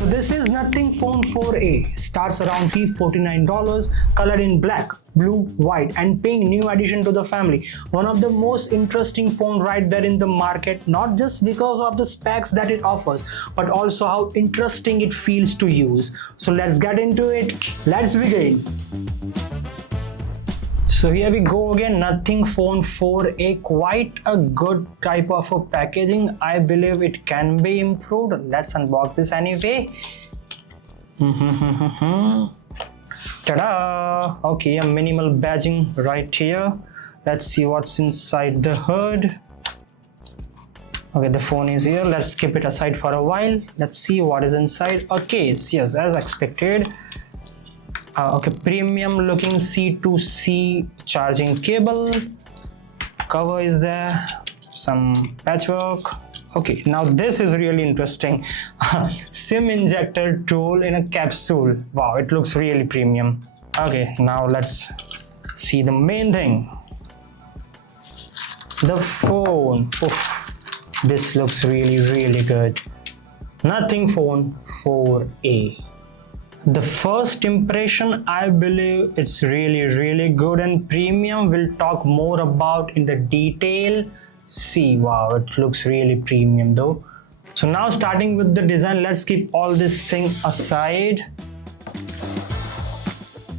So this is Nothing Phone 4a, starts around $49, colored in black, blue, white, and pink, new addition to the family. One of the most interesting phone right there in the market, not just because of the specs that it offers, but also how interesting it feels to use. So let's get into it. Let's begin. So here we go again, Nothing Phone 4a, quite a good type of a packaging. I believe it can be improved. Let's unbox this anyway. Ta-da! Okay, a minimal badging right here. Let's see what's inside the hood. Okay, the phone is here. Let's keep it aside for a while. Let's see what is inside. Okay, yes, as expected. Okay, premium looking C2C charging cable. Cover is there. Some patchwork. Okay, now this is really interesting. SIM injector tool in a capsule. Wow, it looks really premium. Okay, now let's see the main thing. The phone. Oof, this looks really good. Nothing Phone 4a. The first impression, I believe it's really good and premium. We'll talk more about in the detail. See, wow, it looks really premium though. So now starting with the design, let's keep all this thing aside.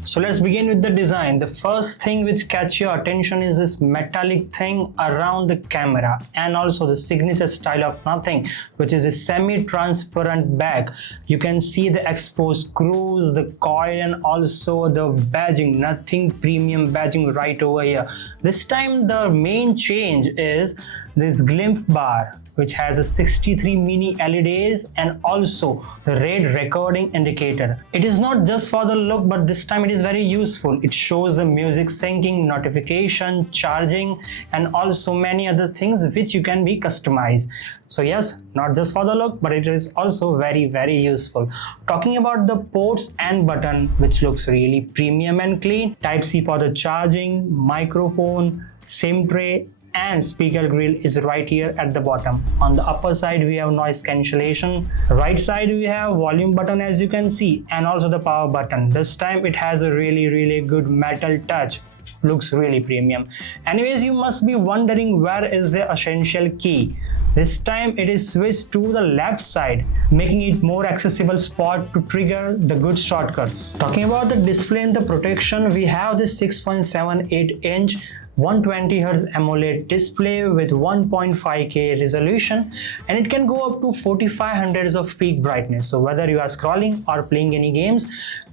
So let's begin with the design. The first thing which catch your attention is this metallic thing around the camera, and also the signature style of Nothing, which is a semi-transparent back. You can see the exposed screws, the coil, and also the badging, Nothing premium badging right over here. This time the main change is this glimpse bar, which has a 63 mini LEDs and also the red recording indicator. It is not just for the look, but this time it is very useful. It shows the music syncing, notification, charging, and also many other things which you can be customized. So yes, not just for the look, but it is also very useful. Talking about the ports and button, which looks really premium and clean. Type-C for the charging, microphone, SIM tray, and speaker grill is right here at the bottom. On the upper side we have noise cancellation. Right side we have volume button, as you can see, and also the power button. This time it has a really good metal touch. Looks really premium. Anyways, you must be wondering where is the essential key. This time it is switched to the left side, making it more accessible spot to trigger the good shortcuts. Talking about the display and the protection, we have this 6.78 inch 120Hz AMOLED display with 1.5K resolution, and it can go up to 4500 of peak brightness. So whether you are scrolling or playing any games,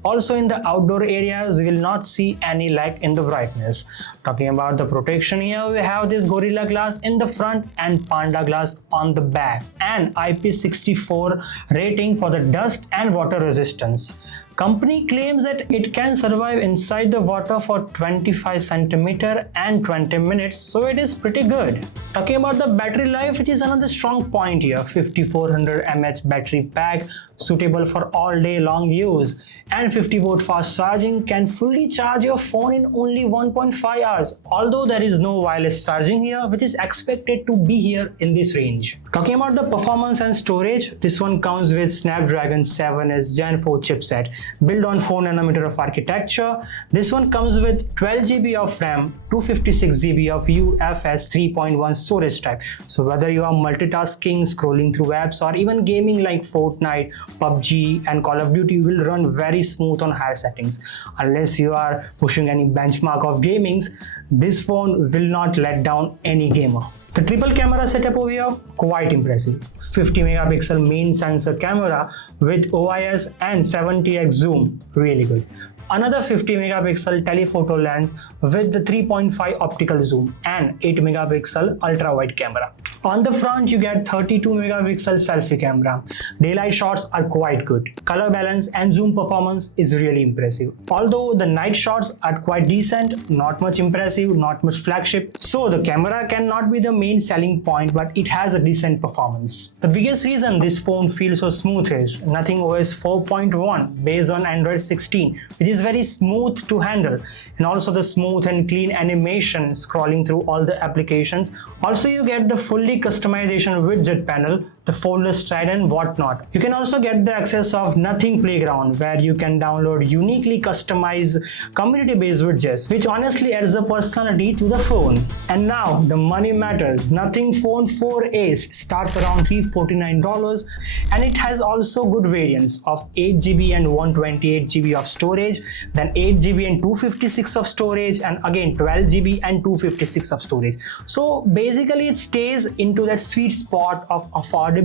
also in the outdoor areas, you will not see any lag in the brightness. Talking about the protection, here we have this Gorilla Glass in the front and Panda Glass on the back, and IP64 rating for the dust and water resistance. Company claims that it can survive inside the water for 25 centimeters and 20 minutes, so it is pretty good. Talking about the battery life, which is another strong point here. 5400 mAh battery pack, suitable for all day long use, and 50V fast charging can fully charge your phone in only 1.5 hours, although there is no wireless charging here, which is expected to be here in this range. Talking about the performance and storage, this one comes with Snapdragon 7s Gen 4 chipset, built on 4nm of architecture. This one comes with 12GB of RAM, 256GB of UFS 3.1 storage type. So whether you are multitasking, scrolling through apps, or even gaming like Fortnite, PUBG and Call of Duty, will run very smooth on higher settings. Unless you are pushing any benchmark of gamings, this phone will not let down any gamer. The triple camera setup over here, quite impressive. 50 megapixel main sensor camera with OIS and 70x zoom, really good. Another 50 megapixel telephoto lens with the 3.5 optical zoom and 8 megapixel ultra wide camera. On the front you get 32 megapixel selfie camera. Daylight shots are quite good. Color balance and zoom performance is really impressive. Although the night shots are quite decent, not much impressive, not much flagship. So the camera cannot be the main selling point, but it has a decent performance. The biggest reason this phone feels so smooth is Nothing OS 4.1 based on Android 16, which is very smooth to handle, and also the smooth and clean animation scrolling through all the applications. Also you get the fully customization widget panel the foldless trident, whatnot. You can also get the access of Nothing Playground, where you can download uniquely customized community-based widgets, which honestly adds a personality to the phone. And now the money matters. Nothing Phone 4a starts around $349, and it has also good variants of 8GB and 128GB of storage, then 8GB and 256 of storage, and again 12GB and 256 of storage. So basically it stays into that sweet spot of affordability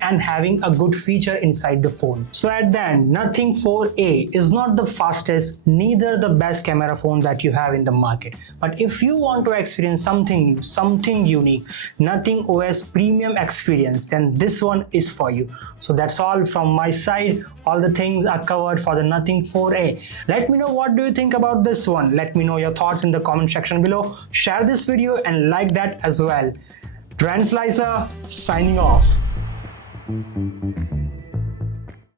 and having a good feature inside the phone. So at the end, Nothing 4a is not the fastest, neither the best camera phone that you have in the market. But if you want to experience something new, something unique, Nothing OS premium experience, then this one is for you. So that's all from my side. All the things are covered for the Nothing 4a. Let me know what do you think about this one. Let me know your thoughts in the comment section below. Share this video and like that as well. Trend Slicer signing off.